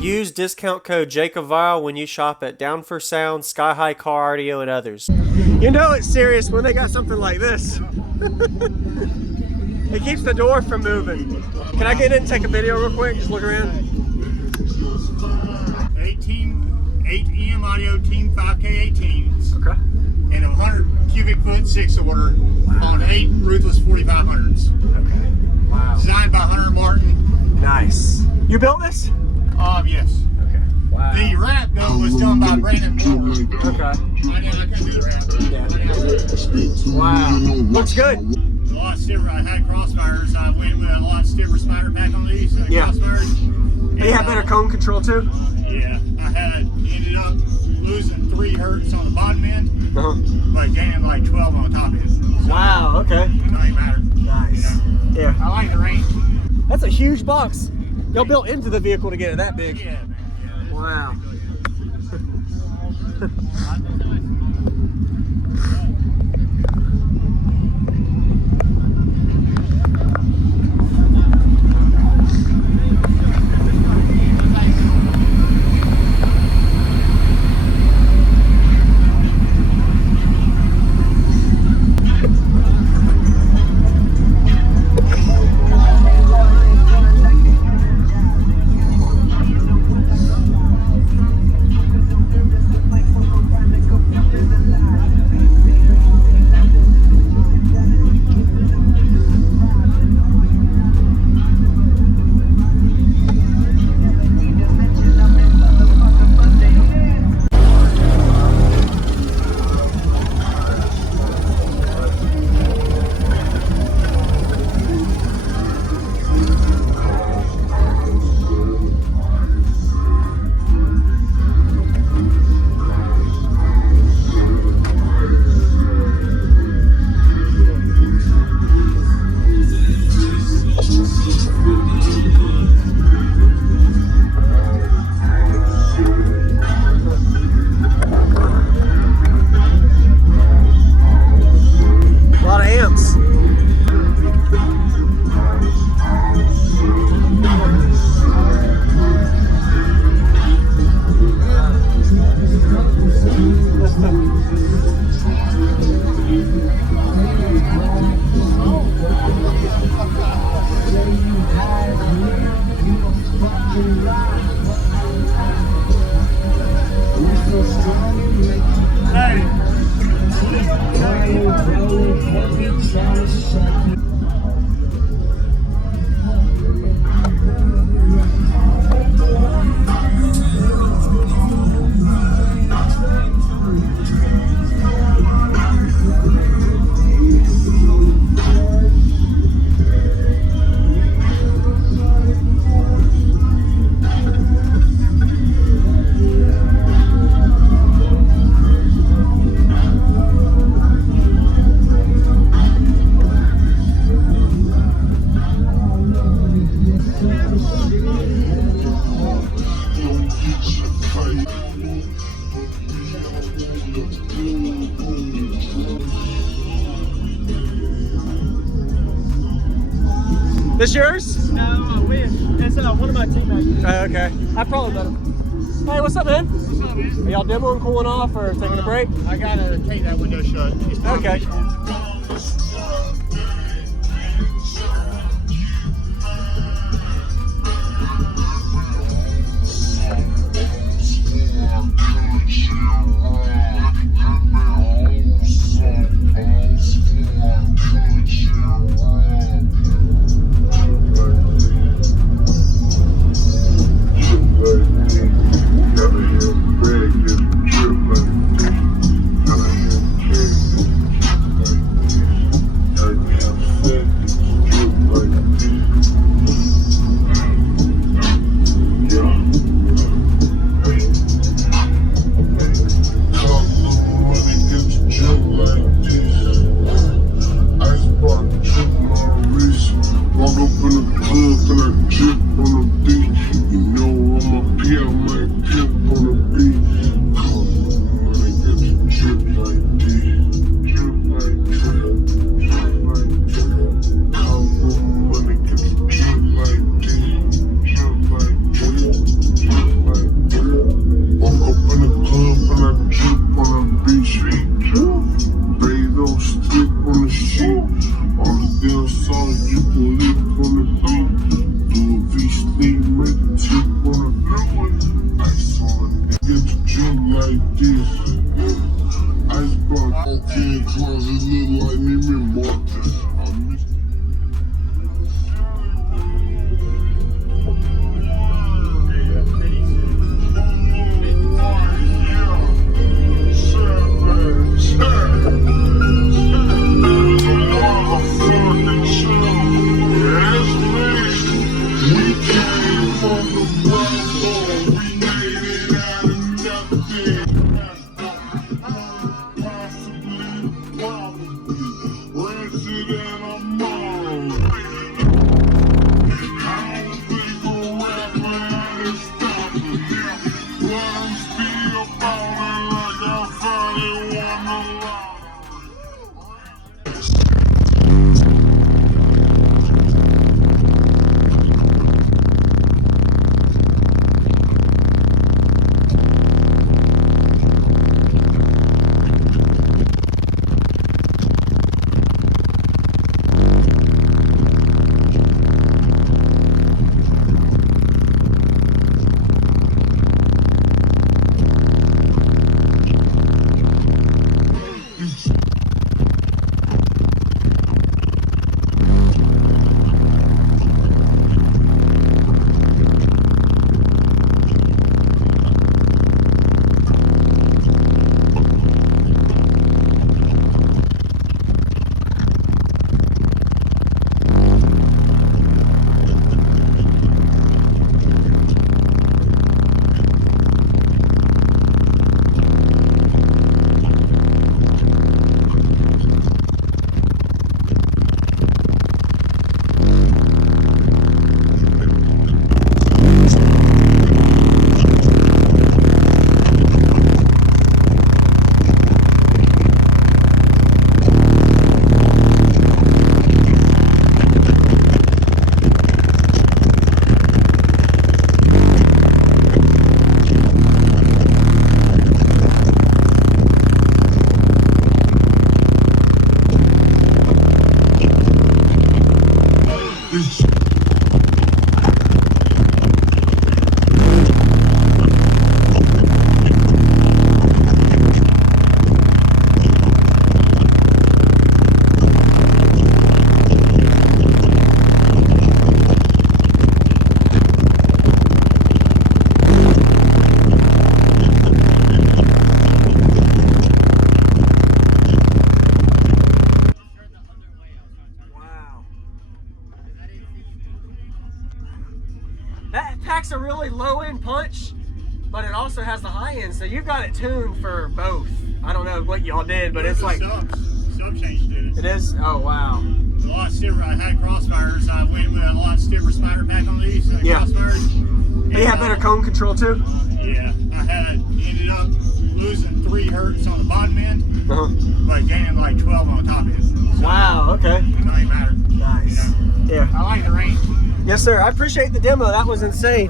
Use discount code JacobViral when you shop at Down for Sound, SkyHigh Car Audio, and others. You know it's serious when they got something like this. It keeps the door from moving. Can I get in and take a video real quick? Just look around. 8 EM audio Team 5K18s. Okay. And a 100 cubic foot 6-order on 8 Ruthless 4500s. Okay. Wow. Designed by Hunter Martin. Nice. You built this? Yes. Okay. Wow. The wrap though was done by Brandon Moore. Okay. I couldn't do the wrap. Yeah. Wow. Looks good. A lot stiffer. I had crossfires. I went with a lot stiffer spider pack on these crossfires. And you have better cone control too? Yeah. I ended up losing 3 hertz on the bottom end, but gaining like 12 on the top end. So wow. Okay. It doesn't matter. Nice. Yeah. I like the range. That's a huge box. Y'all built into the vehicle to get it that big. Yeah, man. Yeah, wow. This yours? No, I wish. It's one of my teammates. Oh, okay. I probably met him. Hey, what's up, man? What's up, man? Are y'all demoing, cooling off, or taking a break? I gotta take that window shut. Okay. packs a really low end punch, but it also has the high end, so you've got it tuned for both. I don't know what y'all did, but it's like sub change did it. It is. Oh wow. A lot stiffer. I had crossfires. I went with a lot stiffer spider pack on these. Yeah. Crossfires. You have better cone control too. Yeah, ended up losing 3 hertz on the bottom end, but gaining like 12 on the top end. So Wow. Okay. it don't even matter. Nice. You know? Yeah. I like the range. Yes, sir. I appreciate the demo. That was insane.